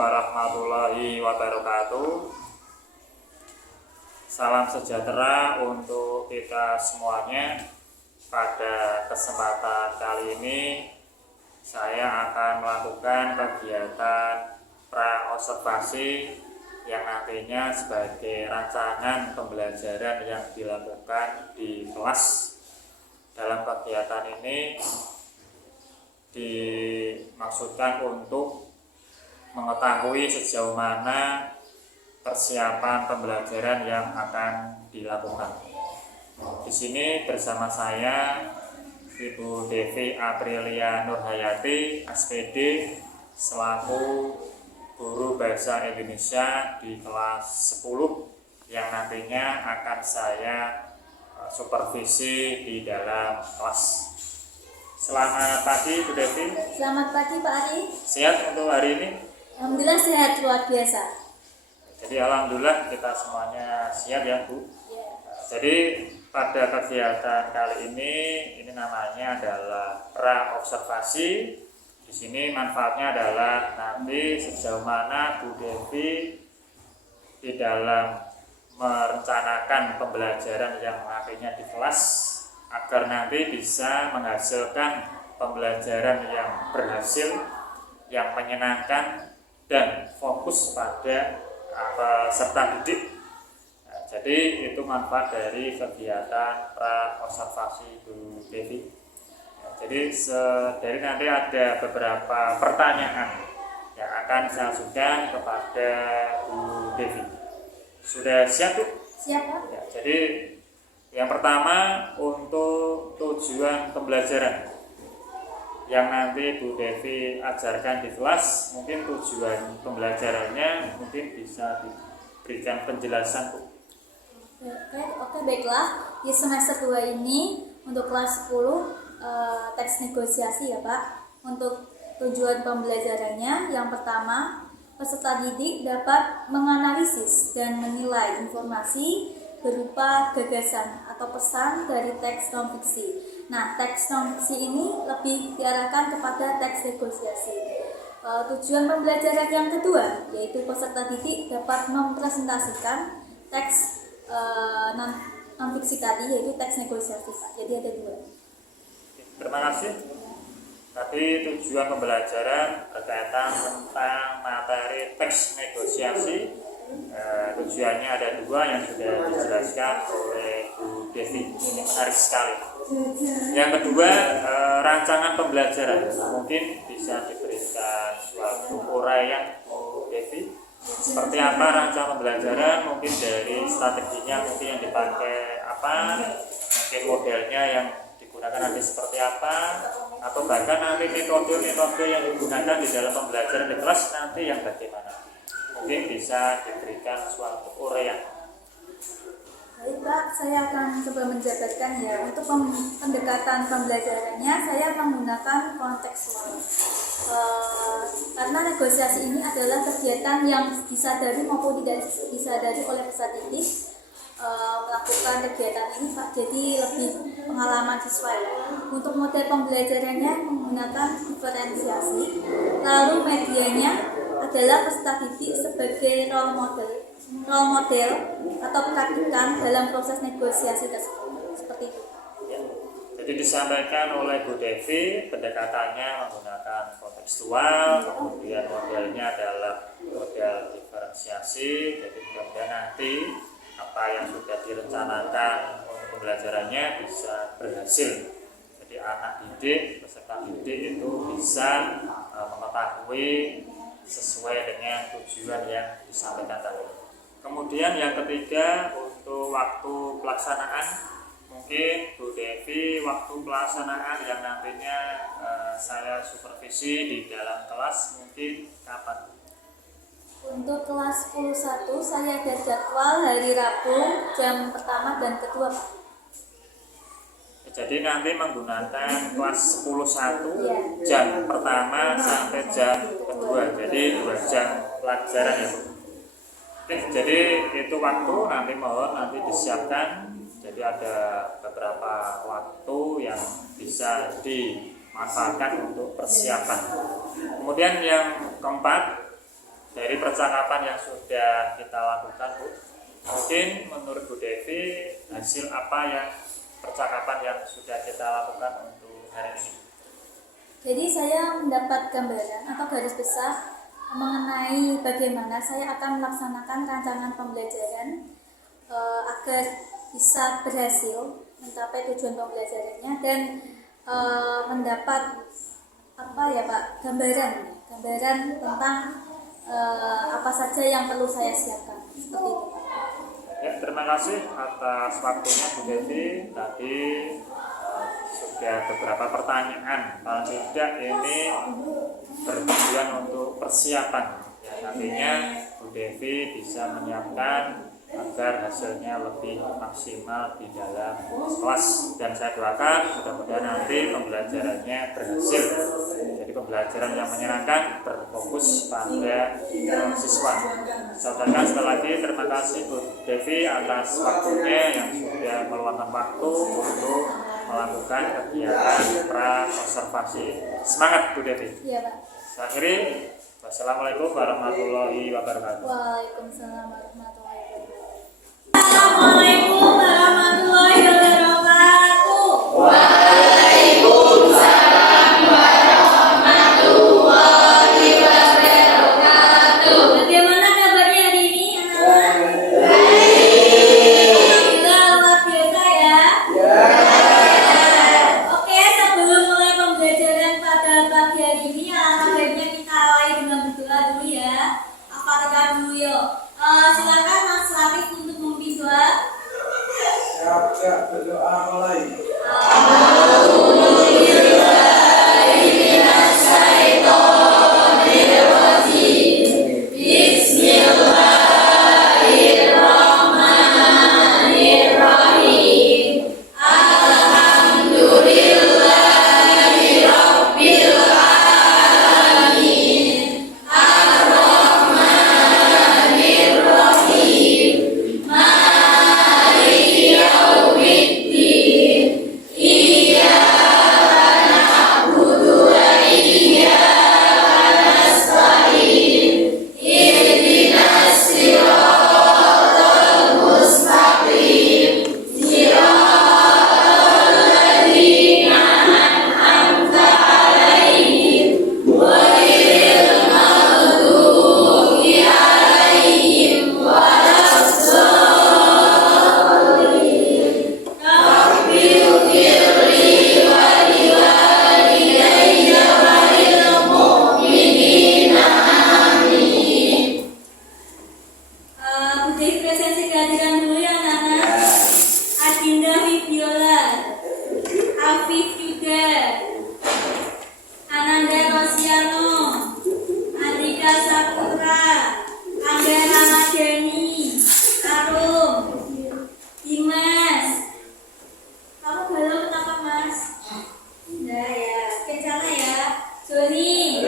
warahmatullahi wabarakatuh. Salam sejahtera untuk kita semuanya. Pada kesempatan kali ini saya akan melakukan kegiatan pra-observasi yang nantinya sebagai rancangan pembelajaran yang dilakukan di kelas. Dalam kegiatan ini dimaksudkan untuk mengetahui sejauh mana persiapan pembelajaran yang akan dilakukan. Di sini bersama saya Ibu Devi Aprilia Nurhayati, SPD, selaku guru bahasa Indonesia di kelas 10 yang nantinya akan saya supervisi di dalam kelas. Selamat pagi Bu Devi. Selamat pagi Pak Ari. Sehat untuk hari ini? Alhamdulillah sehat luar biasa. Jadi alhamdulillah kita semuanya siap ya Bu. Ya. Jadi pada kegiatan kali ini namanya adalah pra-observasi. Di sini manfaatnya adalah nanti sejauh mana Bu Devi di dalam merencanakan pembelajaran yang nantinya di kelas, agar nanti bisa menghasilkan pembelajaran yang berhasil, yang menyenangkan dan fokus pada peserta didik. Nah, jadi itu manfaat dari kegiatan pra-observasi Bu Devi. Nah, jadi dari nanti ada beberapa pertanyaan yang akan saya ajukan kepada Bu Devi. Sudah siap Bu? Siap Pak? Ya, jadi yang pertama untuk tujuan pembelajaran yang nanti Bu Devi ajarkan di kelas, mungkin tujuan pembelajarannya mungkin bisa diberikan penjelasan Bu. Oke, baiklah. Di semester 2 ini untuk kelas 10 teks negosiasi ya Pak. Untuk tujuan pembelajarannya yang pertama, peserta didik dapat menganalisis dan menilai informasi berupa gagasan atau pesan dari teks non-fiksi. Nah, teks non-fiksi ini lebih diarahkan kepada teks negosiasi. Tujuan pembelajaran yang kedua, yaitu peserta didik dapat mempresentasikan teks non-fiksi tadi, yaitu teks negosiasi. Jadi ada dua. Terima kasih. Tadi tujuan pembelajaran berkaitan tentang materi teks negosiasi. Tujuannya ada dua yang sudah dijelaskan oleh Bu Devi. Ini menarik sekali. Yang kedua, rancangan pembelajaran. Mungkin bisa diberikan suatu uraian Bu Devi. Seperti apa rancangan pembelajaran? Mungkin dari strateginya mungkin yang dipakai apa? Mungkin modelnya yang digunakan nanti seperti apa? Atau bahkan nanti metode-metode yang digunakan di dalam pembelajaran di kelas nanti yang bagaimana? Mungkin bisa diberikan suatu uraian. Baik Pak, saya akan coba menjabarkan ya. Untuk pendekatan pembelajarannya saya menggunakan kontekstual. Karena negosiasi ini adalah kegiatan yang disadari maupun tidak disadari oleh peserta didik melakukan kegiatan ini Pak. Jadi lebih pengalaman siswa ya. Untuk model pembelajarannya menggunakan diferensiasi. Lalu medianya adalah peserta didik sebagai role model atau praktikan dalam proses negosiasi tersebut. Seperti itu. Ya. Jadi disampaikan oleh Bu Devi pendekatannya menggunakan kontekstual, kemudian modelnya adalah model diferensiasi. Jadi mudah-mudahan nanti apa yang sudah direncanakan untuk pembelajarannya bisa berhasil. Jadi anak didik, peserta didik itu bisa mengetahui sesuai dengan tujuan yang disampaikan tadi. Kemudian yang ketiga, untuk waktu pelaksanaan, mungkin Bu Devi waktu pelaksanaan yang nantinya saya supervisi di dalam kelas mungkin kapan? Untuk kelas 11 saya ada jadwal hari Rabu jam pertama dan kedua Pak. Jadi nanti menggunakan kelas 11 jam pertama sampai jam kedua. Jadi 2 jam pelajaran ya Bu. Oke, jadi itu waktu nanti mohon nanti disiapkan. Jadi ada beberapa waktu yang bisa dimanfaatkan untuk persiapan. Kemudian yang keempat, percakapan yang sudah kita lakukan, Bu, mungkin menurut Bu Devi hasil apa yang percakapan yang sudah kita lakukan untuk hari ini? Jadi saya mendapat gambaran atau garis besar mengenai bagaimana saya akan melaksanakan rancangan pembelajaran agar bisa berhasil mencapai tujuan pembelajarannya dan mendapat gambaran tentang apa saja yang perlu saya siapkan, seperti itu. Ya, terima kasih atas waktunya Bu Devi. Tadi sudah beberapa pertanyaan, paling tidak ini bertujuan untuk persiapan. Ya, nantinya Bu Devi bisa menyiapkan agar hasilnya lebih maksimal di dalam kelas, dan saya doakan mudah-mudahan nanti pembelajarannya berhasil. Jadi pembelajaran yang menyenangkan, berfokus pada siswa. Saya ucapkan sekali lagi terima kasih Bu Devi atas waktunya yang sudah meluangkan waktu untuk melakukan kegiatan pra-observasi. Semangat Bu Devi. Iya, Pak. Saya akhiri. Wassalamualaikum warahmatullahi wabarakatuh. Waalaikumsalam warahmatullahi wabarakatuh. Assalamualaikum warahmatullahi wabarakatuh. Bagaimana kabarnya hari ini, anak-anak? Alhamdulillah, luar biasa ya. Oke, sebelum mulai pembelajaran pada pagi hari ini, alangkah baiknya kita awali dengan berdoa dulu ya. Al-Fatihah dulu yuk. Silakan Mas Latif untuk memimpin doa. Siap, berdoa mulai. Budi presensi kehadiran dulu ya anak-anak. Adinda Wibiola, Afif juga, Ananda Rosiano, Andika Saputra, Angga Ramadhani, Arum, Dimas. Kamu belum kenapa Mas? Enggak ya, kencana ya. Joni,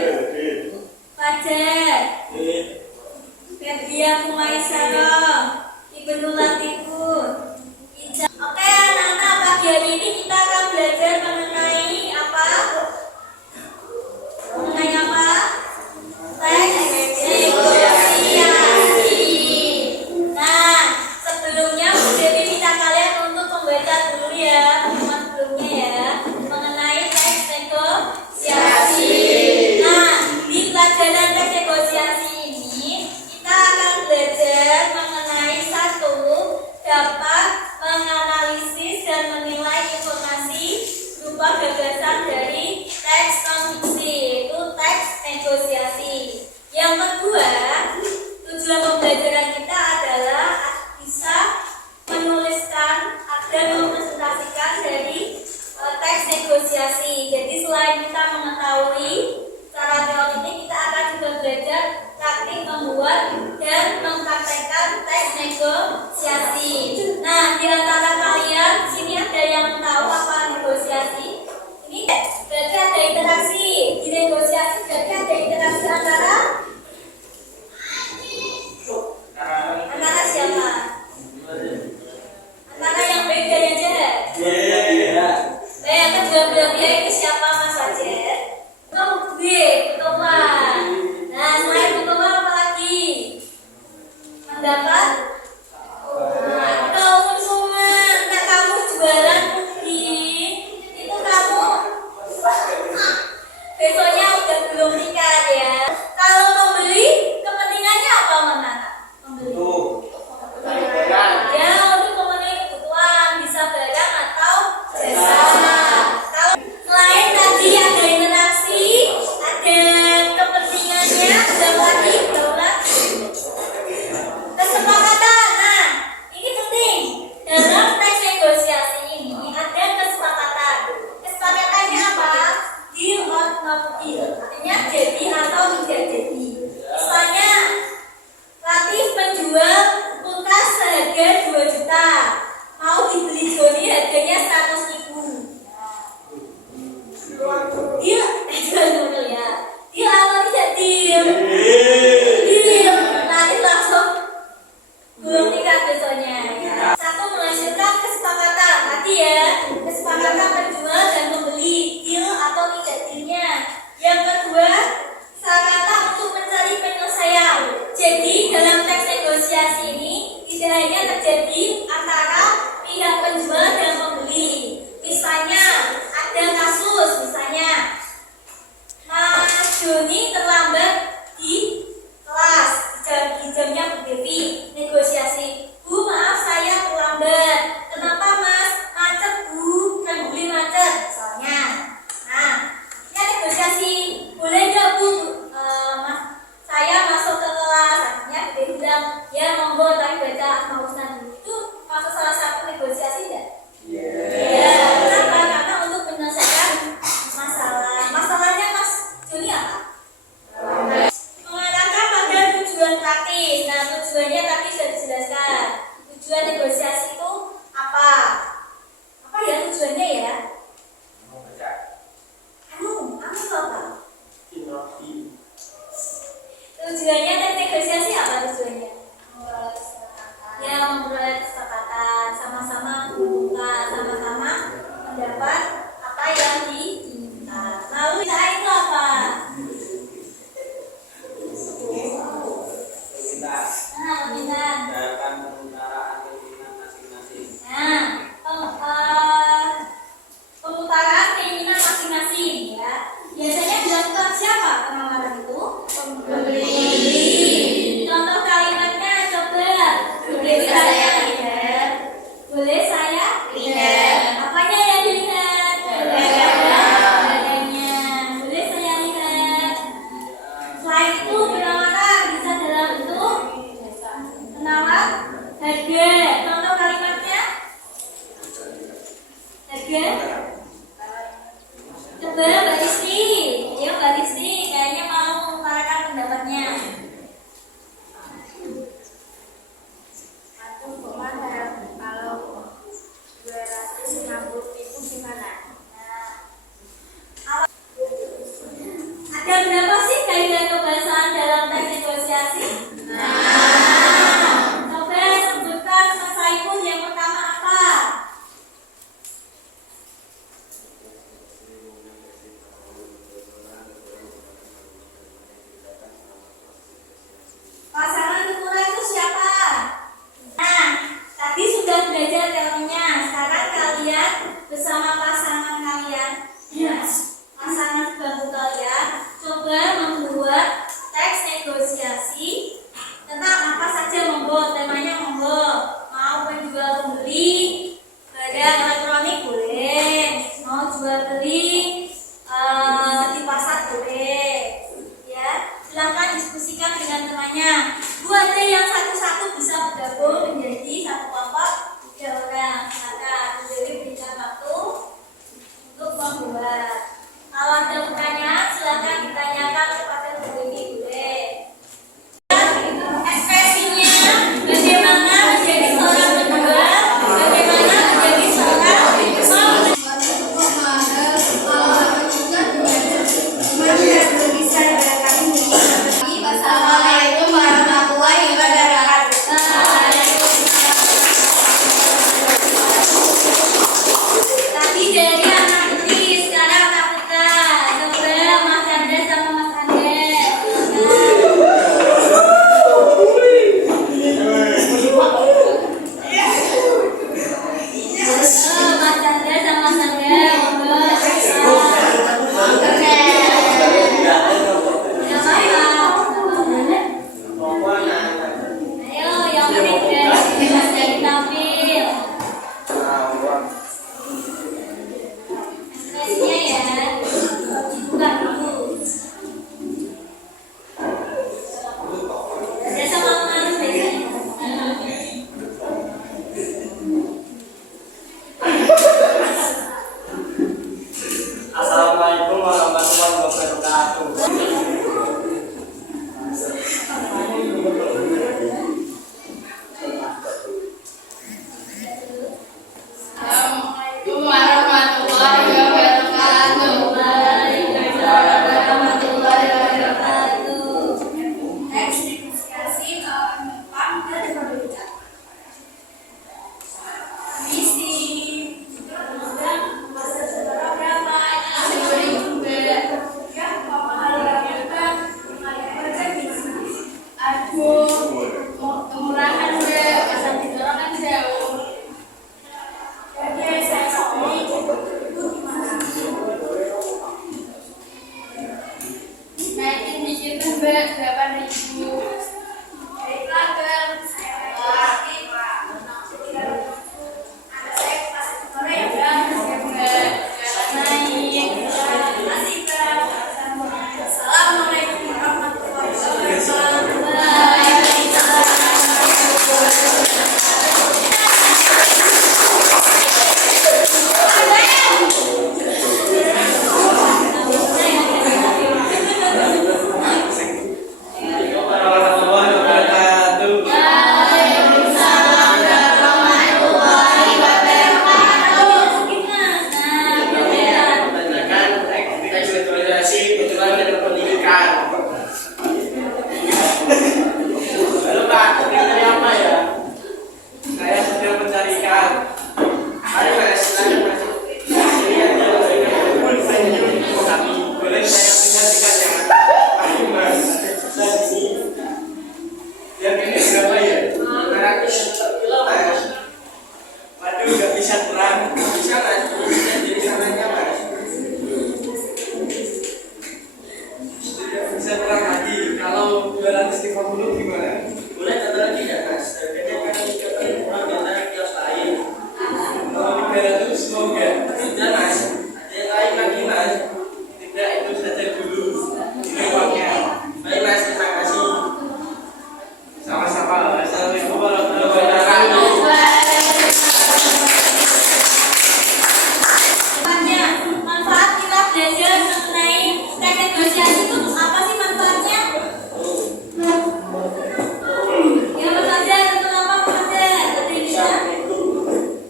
Fajar, Febria Kumaisaro, Ibnu Latifur, Ija. Oke anak-anak, pagi hari ini kita akan belajar mengenai apa? Mengenai apa? Teks negosiasi. Nah, sebelumnya Bu Devi minta kalian untuk membaca dulu ya, teman sebelumnya ya, mengenai teks negosiasi. Nah, di pelajaran teks negosiasi ini kita akan belajar mengenai satu, dapat menganalisis dan menilai informasi berupa gagasan dari teks konstruksi, itu teks negosiasi. Yang kedua, tujuan pembelajaran kita adalah bisa menuliskan dan mempresentasikan dari teks negosiasi. Jadi selain kita mengetahui secara teori, kita akan juga belajar praktik membuat dan mempraktekkan teks negosiasi. Nah, di antara kalian sini ada yang tahu apa negosiasi? Ini berarti ada interaksi di negosiasi, berarti ada interaksi antara siapa? Antara yang baik dan yang jahat. Nah, yang kedua belah pihak itu siapa Mas Fajar? Kamu gue, Betulan. Nah, selain Betulan apa lagi? negosiasi ini tidak hanya terjadi antara pihak penjual dan pembeli. Misalnya ada kasus, misalnya Mas Joni terlambat di kelas, di jamnya Bu Devi, negosiasi. Bu, maaf saya terlambat. Kenapa Mas? Macet Bu, kan beli macet misalnya. Nah, ya negosiasi. Boleh nggak Bu? Saya masuk ke kelas. Akhirnya Bu Devi bilang, ya monggo, tapi baca asma husna dulu. Itu masuk salah satu negosiasi nggak? Ya, kenapa? Karena untuk menyelesaikan masalah. Masalahnya Mas Joni apa? Mengarahkan pada tujuan praktis. Nah, tujuannya tadi sudah dijelaskan. Tujuan negosiasi itu apa? Apa ya tujuannya ya? Anu itu apa? Tujuannya tes negosiasi apa tujuannya? Ya, memperoleh kesepakatan, sama-sama membuka, sama-sama mendapat apa yang diinginkan. Lalu cara itu apa? Nah, pembinaan. Nah, pemutaran keinginan masing-masing ya. Biasanya dilakukan siapa penawaran itu? Pembeli. Contoh kalimatnya coba. Boleh saya lihat? Boleh saya lihat? Apanya yang dilihat? Harganya. Boleh saya lihat? Selain itu penawaran bisa dalam bentuk penawar harga. Contoh kalimatnya? Harga. Coba Mbak Rizky, ayo Mbak Rizky, kayaknya mau mengutarakan pendapatnya. Aku kemana? Kalau 250.000 gimana? Ada berapa sih kaidah kebahasaan dalam teks negosiasi? Coba sebutkan Mas Saiful yang pertama apa? Pasangan kepula itu siapa? Nah, tadi sudah belajar teorinya. Sekarang kalian bersama pasangan kalian, pasangan sebangku kalian, coba membuat teks negosiasi tentang apa saja monggo. Temanya monggo. Mau penjual pembeli barang elektronik boleh. Mau jual beli di pasar boleh. Ya, silahkan diskusikan dengan temannya. Bu, ada yang satu-satu bisa bergabung menjadi satu kelompok 3 orang. Silakan, jadi berikan waktu untuk membuat. Kalau ada pertanyaan, silakan ditanyakan kepada Bu Devi boleh. Ekspresinya bagaimana menjadi seorang penjual, bagaimana menjadi seorang pembeli. Assalamualaikum warahmatullahi wabarakatuh. Tadi dari anak putri, sekarang anak putra. Coba Mas Andes sama Mas Andes. Mas Andes sama Mas Andes. Ayo, yang penting bebas dari tampil. Ekspresinya ya, dibuka dulu. Biasa malu malu biasanya. Assalamualaikum warahmatullahi wabarakatuh. Assalamualaikum warahmatullahi wabarakatuh. Waalaikumsalam warahmatullahi wabarakatuh. Teks negosiasi Jepang dan Indonesia. Misi masa seberapa berapa? Aku mau Mas, terbilang Mas. Waduh, nggak bisa kurang. Bisa Mas, bisa jadi sananya Mas. Tidak bisa kurang lagi. Kalau 250 gimana? Boleh tambah lagi ya Mas. Harganya kan paling kurang di antara kios lain. Kalau 300 mau nggak? Tidak Mas. Ada yang lain lagi Mas. Tidak, itu saja dulu. Ini uangnya. Baik Mas, terima kasih. Sama-sama. Assalamualaikum warahmatullahi wabarakatuh. Manfaat kita belajar mengenai teks negosiasi itu apa sih manfaatnya? Ya belajar untuk apa belajar? Ada yang bisa?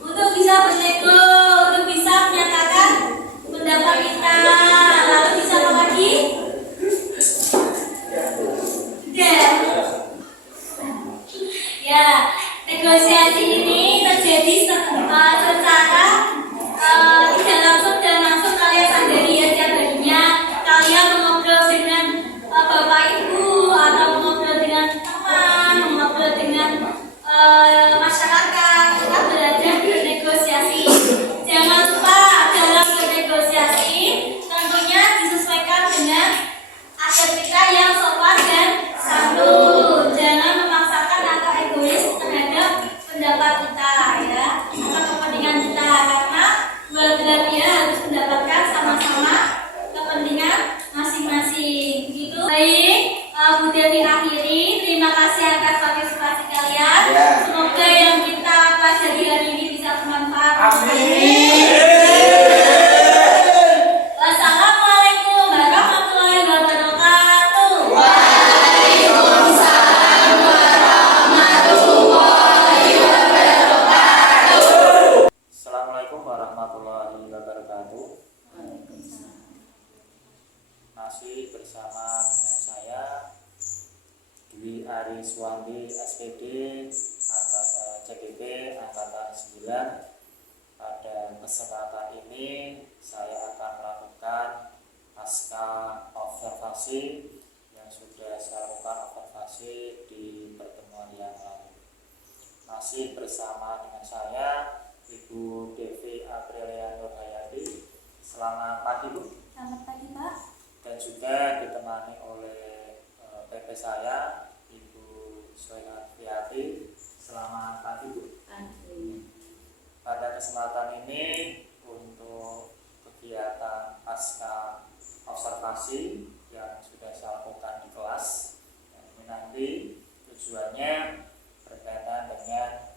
Untuk bisa bernego, untuk bisa menyatakan pendapat kita. Lalu bisa apa lagi? Ya, negosiasi ini terjadi secara tidak langsung dan langsung kalian sadari ya setiap harinya kalian mengobrol dengan bapak ibu atau mengobrol dengan teman, mengobrol dengan masyarakat, kita belajar bernegosiasi. Jangan lupa dalam bernegosiasi tentunya disesuaikan dengan adat kita yang sopan dan santun. Jangan memaksakan atau egois terhadap pendapat kita ya, atau kepentingan kita, karena dua-dua pihak harus mendapatkan sama-sama kepentingan masing-masing. Begitu. Baik, Bu Devi akhiri. Terima kasih atas partisipasi kalian. Ya. Semoga yang kita pelajari hari ini bisa bermanfaat. Amin. Wassalamualaikum warahmatullahi wabarakatuh. Assalamualaikum warahmatullahi wabarakatuh. Masih bersama dengan saya Dwi Ari Suwandi SPD CGP Angkatan 9. Pada kesempatan ini saya akan melakukan pasca observasi yang sudah saya lakukan observasi di pertemuan yang lalu. Masih bersama dengan saya Ibu Devi Aprilia Nurhayati. Selamat pagi Bu. Selamat pagi Pak. Dan juga ditemani oleh PP saya Ibu Soehartiati. Selamat pagi Bu. Pada kesempatan ini untuk kegiatan pasca observasi yang sudah saya lakukan di kelas, ini nanti tujuannya berkaitan dengan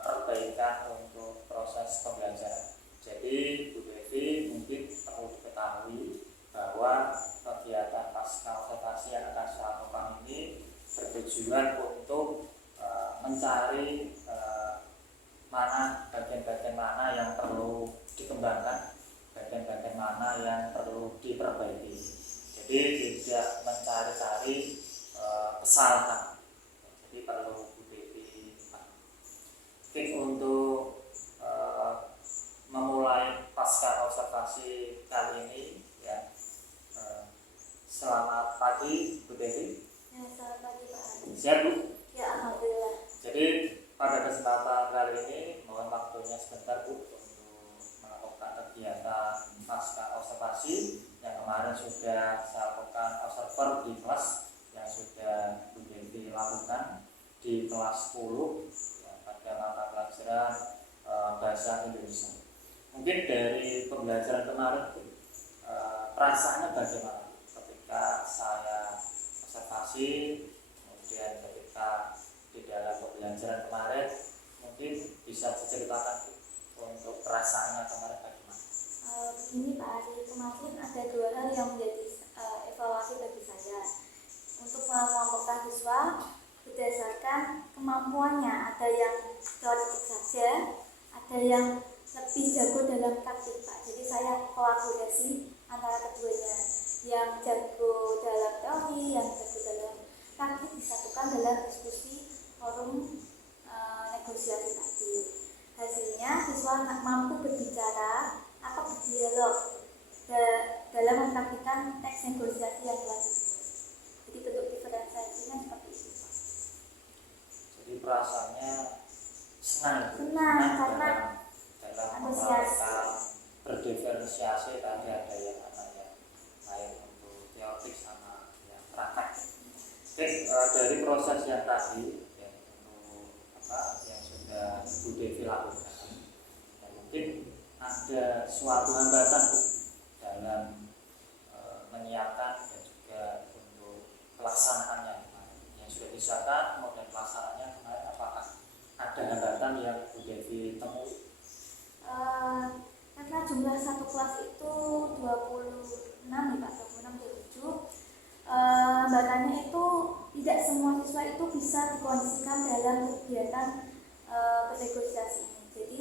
perbaikan untuk proses pembelajaran. Jadi Bu Devi mungkin perlu diketahui bahwa kegiatan pasca observasi yang akan saya lakukan ini bertujuan untuk mencari mana bagian-bagian mana yang perlu dikembangkan, bagian-bagian mana yang perlu diperbaiki. Jadi tidak mencari-cari kesalahan. Jadi perlu Bu Devi untuk memulai pasca observasi kali ini ya. Selamat pagi Bu Devi. Ya, selamat pagi Pak Ari. Siap Bu? Ya, alhamdulillah. Jadi pada kesempatan kali ini mohon waktunya sebentar Bu untuk melakukan kegiatan pasca observasi yang kemarin sudah saya lakukan observer di kelas yang sudah Bu Devi lakukan di kelas 10 ya, pada mata pelajaran bahasa Indonesia. Mungkin dari pembelajaran kemarin perasaannya bagaimana ketika saya observasi, kemudian ketika di dalam pembelajaran kemarin, mungkin bisa diceritakan untuk perasaannya kemarin bagaimana? Begini Pak Ari, kemarin ada dua hal yang menjadi evaluasi bagi saya untuk mengelompokkan siswa berdasarkan kemampuannya. Ada yang teoretik saja, ada yang lebih jago dalam praktik Pak. Jadi saya kolaborasi antara keduanya, yang jago dalam teori, yang jago dalam praktik disatukan dalam diskusi forum negosiasi tadi. Hasilnya siswa mampu berbicara atau berdialog dalam mempraktikkan teks negosiasi yang telah dibuat. Jadi bentuk diferensiasinya seperti itu Pak. Jadi perasaannya senang karena dalam antusias. berdiferensiasi. Tadi ada yang namanya baik untuk teorik sama yang praktek. Dari proses yang tadi ya, untuk yang sudah Bu Devi lakukan, ya, mungkin ada suatu hambatan dalam menyiapkan dan juga untuk pelaksanaannya yang sudah disahkan, kemudian pelaksanaannya kemarin apakah ada hambatan yang Bu Devi temui? Karena jumlah satu kelas itu 26 nih Pak, 26 hambatannya itu tidak semua siswa itu bisa dikondisikan dalam kegiatan bernegosiasi ini. Jadi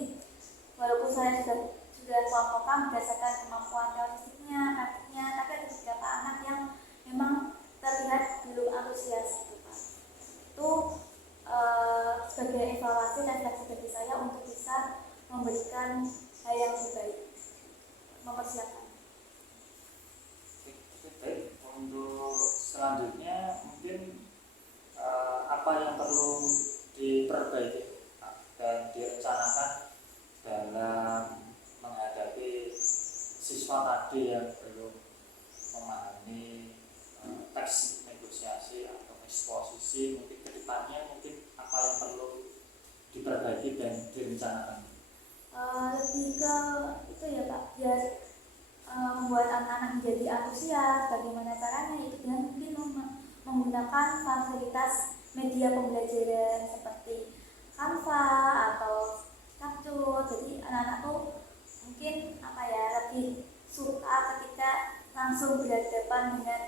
walaupun saya sudah kelompokkan berdasarkan kemampuan teoretiknya, praktiknya, tapi ada beberapa anak yang memang terlihat belum antusias gitu Pak. Itu sebagai evaluasi refleksi bagi saya untuk bisa memberikan hal yang lebih baik, mempersiapkan. Baik, untuk selanjutnya mungkin apa yang perlu diperbaiki dan direncanakan dalam menghadapi siswa tadi yang belum memahami teks negosiasi atau eksposisi, mungkin kedepannya mungkin apa yang perlu diperbaiki dan direncanakan? Lebih ke itu ya Pak, biar membuat anak-anak menjadi antusias. Bagaimana caranya itu dengan mungkin menggunakan fasilitas media pembelajaran seperti Canva atau Capture. Jadi anak-anak tuh mungkin lebih suka ketika langsung berhadapan dengan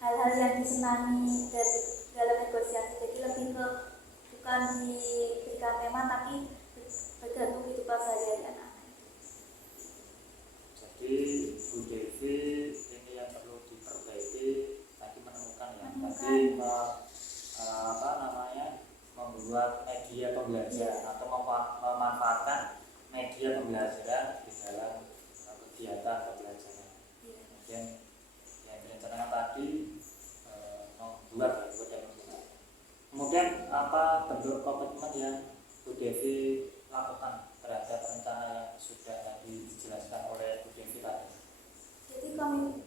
hal-hal yang disenangi dalam negosiasi. Jadi lebih ke bukan diberikan tema tapi bergantung kehidupan sehari-hari anak-anak. Jadi Bu Devi ini yang perlu diperbaiki tadi menemukan tadi membuat media pembelajaran atau memanfaatkan media pembelajaran di dalam kegiatan pembelajaran. Kemudian yang direncanakan tadi membuat kemudian apa bentuk komitmen yang Bu Devi lakukan terhadap rencana yang sudah tadi dijelaskan oleh Bu Devi tadi? Jadi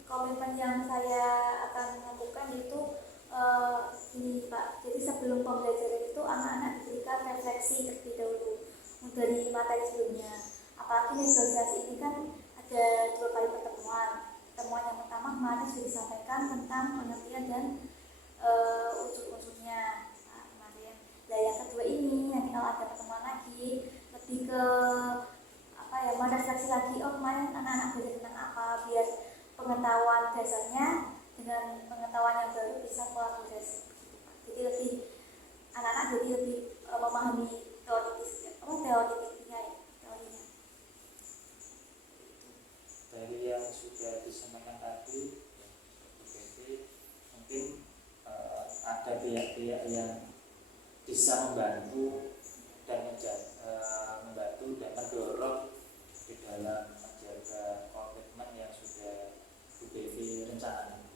komitmen yang saya akan lakukan itu ini Pak. Jadi sebelum pembelajaran itu anak-anak diberikan refleksi terlebih dahulu dari materi sebelumnya. Apalagi negosiasi ini kan ada 2 kali pertemuan. Pertemuan yang pertama kemarin sudah disampaikan tentang pengertian dan unsur-unsurnya kemarin. Nah yang kedua ini nanti kalau ada pertemuan lagi lebih ke merefleksi lagi, kemarin anak-anak belajar tentang apa, biar pengetahuan dasarnya dengan pengetahuan yang baru bisa kolaborasi. Jadi anak-anak jadi lebih memahami teorinya. Dari yang sudah disampaikan tadi, mungkin ada pihak-pihak yang bisa membantu dan membantu dan mendorong di dalam menjaga komitmen yang sudah Bu Devi rencanakan.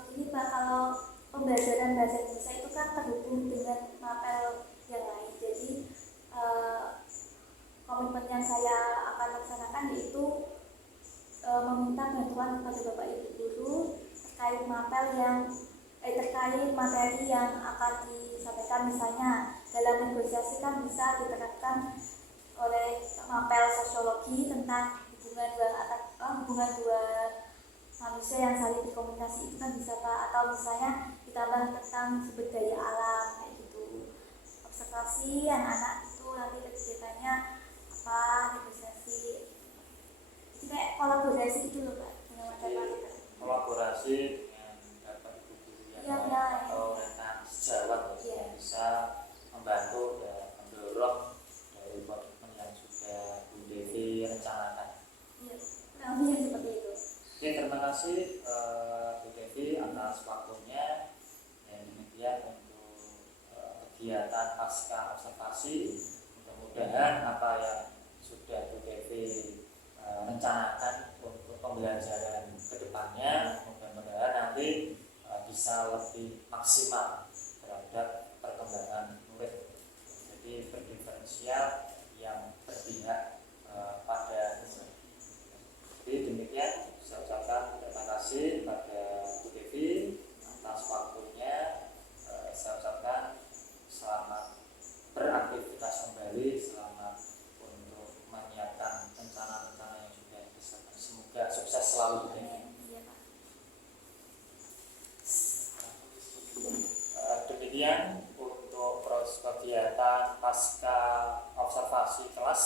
Begini Pak, kalau pembelajaran bahasa Indonesia itu kan terhubung dengan mapel yang lain. Jadi komitmen yang saya akan laksanakan yaitu meminta bantuan kepada Bapak Ibu guru terkait mapel terkait materi yang akan disampaikan. Misalnya dalam negosiasi kan bisa diterapkan oleh mapel sosiologi tentang hubungan dua manusia yang saling berkomunikasi itu kan bisa Pak, atau misalnya ditambah tentang sumber daya alam kayak gitu. Observasi anak-anak itu nanti kegiatannya apa, negosiasi. Jadi kayak kolaborasi gitu loh Pak dengan materi. Kolaborasi dengan Bapak Ibu guru yang lain atau rekan sejawat yang bisa membantu dan mendorong dari komitmen yang sudah Bu Devi rencanakan. Iya, kurang lebih seperti itu. Oke, terima kasih Bu Devi atas waktunya. Yang demikian untuk kegiatan pasca observasi. Mudah-mudahan apa yang sudah Bu Devi rencanakan untuk pembelajaran kedepannya, mudah-mudahan nanti bisa lebih maksimal terhadap perkembangan murid. Jadi selalu begini. Iya, Pak. Demikian untuk proses kegiatan pasca observasi kelas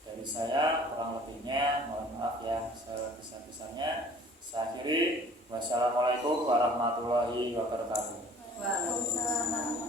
dari saya. Kurang lebihnya mohon maaf yang sebisa-bisanya. Saya akhiri. Wassalamualaikum warahmatullahi wabarakatuh. Waalaikumsalam.